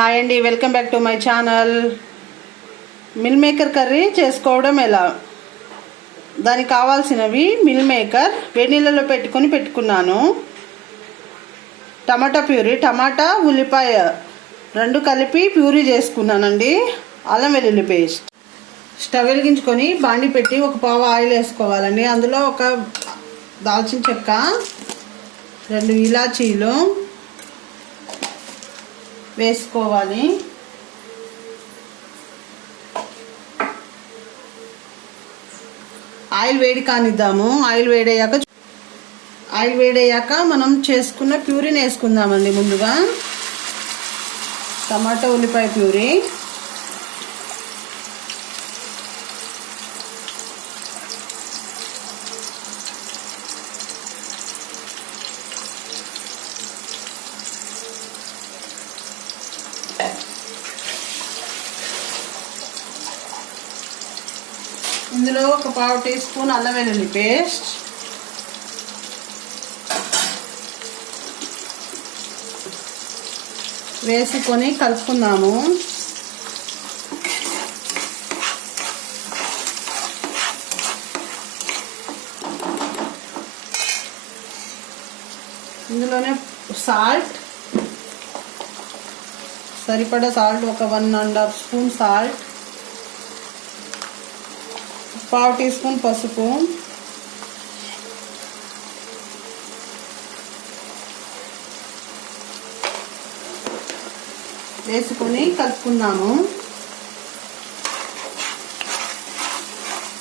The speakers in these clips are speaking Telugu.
హాయ్ అండి, welcome back to my channel. Meal maker curry చేసుకోవడం ఎలా. దానికి కావాల్సినవి మిల్ మేకర్ వేడి నీళ్ళలో పెట్టుకున్నాను. టమాటా ప్యూరీ, టమాటా ఉల్లిపాయ రెండు కలిపి ప్యూరీ చేసుకున్నానండి. అల్లం వెల్లుల్లి పేస్ట్. స్టవ్ వెలిగించుకొని బాండి పెట్టి ఒక పావు ఆయిల్ వేసుకోవాలండి. అందులో ఒక దాల్చిన చెక్క, 2 ఇలాచీలు వేసుకోవాలి. ఆయిల్ వేడి కానిద్దాము. ఆయిల్ వేడయ్యాక మనం చేసుకున్న ప్యూరీని వేసుకుందామండి. ముందుగా టమాటా ఉల్లిపాయ ప్యూరీ, ఇందులో ఒక పావు టీ స్పూన్ అల్లం వెల్లుల్లి పేస్ట్, వేసుకొని కలుపుకుందాము. ఇందులోనే సాల్ట్, సరిపడా సాల్ట్, ఒక 1.5 స్పూన్ సాల్ట్, పావు టీ స్పూన్ పసుపు, వేసుకొని కలుపుకుందాము.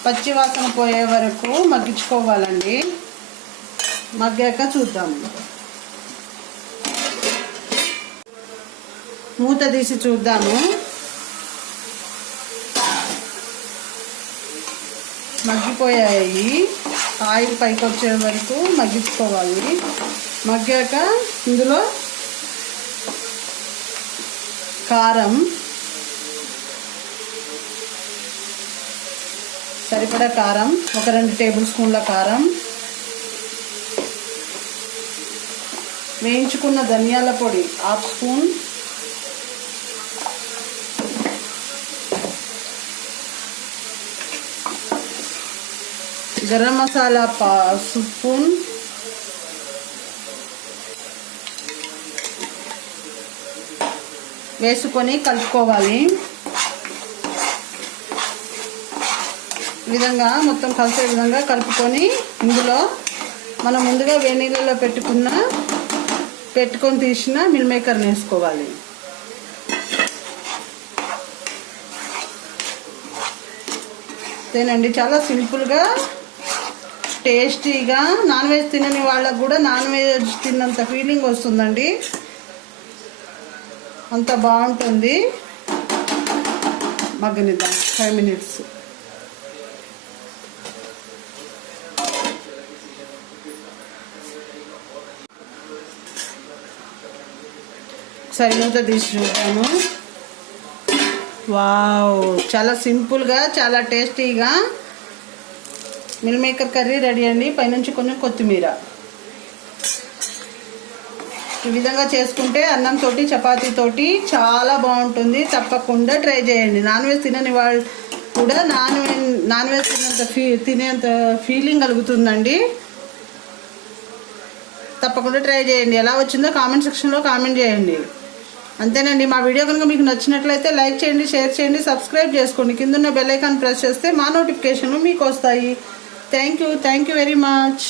పచ్చి వాసన పోయే వరకు మగ్గించుకోవాలండి. మగ్గాక చూద్దాము. మూత తీసి చూద్దాము. మగ్గిపోయాయి. ఆయిల్ పైకి వచ్చే వరకు మగ్గించుకోవాలి. మగ్గాక ఇందులో కారం, సరిపడా కారం, ఒక 2 టేబుల్ స్పూన్ల కారం, వేయించుకున్న ధనియాల పొడి 1/2 స్పూన్, గరం మసాలా 1 స్పూన్, వేసుకొని కలుపుకోవాలి. ఈ విధంగా మొత్తం కలిసే విధంగా కలుపుకొని ఇందులో మనం ముందుగా వేడి నీళ్ళలో పెట్టుకొని తీసిన మిల్ మేకర్ని వేసుకోవాలి. అంతేనండి, చాలా సింపుల్గా, టేస్టీగా. నాన్ వెజ్ తినని వాళ్ళకు కూడా నాన్ వెజ్ తిన్నంత ఫీలింగ్ వస్తుందండి. అంత బాగుంటుంది. మగ్గనిద్దాం 5 మినిట్స్. ఒకసారి మూత తీసి చూద్దాము. వావ్, చాలా సింపుల్గా, చాలా టేస్టీగా మిల్ మేకర్ కర్రీ రెడీ అండి. పైనుంచి కొంచెం కొత్తిమీర. ఈ విధంగా చేసుకుంటే అన్నంతోటి, చపాతీతోటి చాలా బాగుంటుంది. తప్పకుండా ట్రై చేయండి. నాన్ వెజ్ తినని వాళ్ళు కూడా నాన్ వెజ్ తినేంత ఫీలింగ్ కలుగుతుందండి. తప్పకుండా ట్రై చేయండి. ఎలా వచ్చిందో కామెంట్ సెక్షన్లో కామెంట్ చేయండి. అంతేనండి. మా వీడియో కనుక మీకు నచ్చినట్లయితే లైక్ చేయండి, షేర్ చేయండి, సబ్స్క్రైబ్ చేసుకోండి. కింద బెల్ ఐకాన్ ప్రెస్ చేస్తే మా నోటిఫికేషన్లు మీకు వస్తాయి. Thank you very much.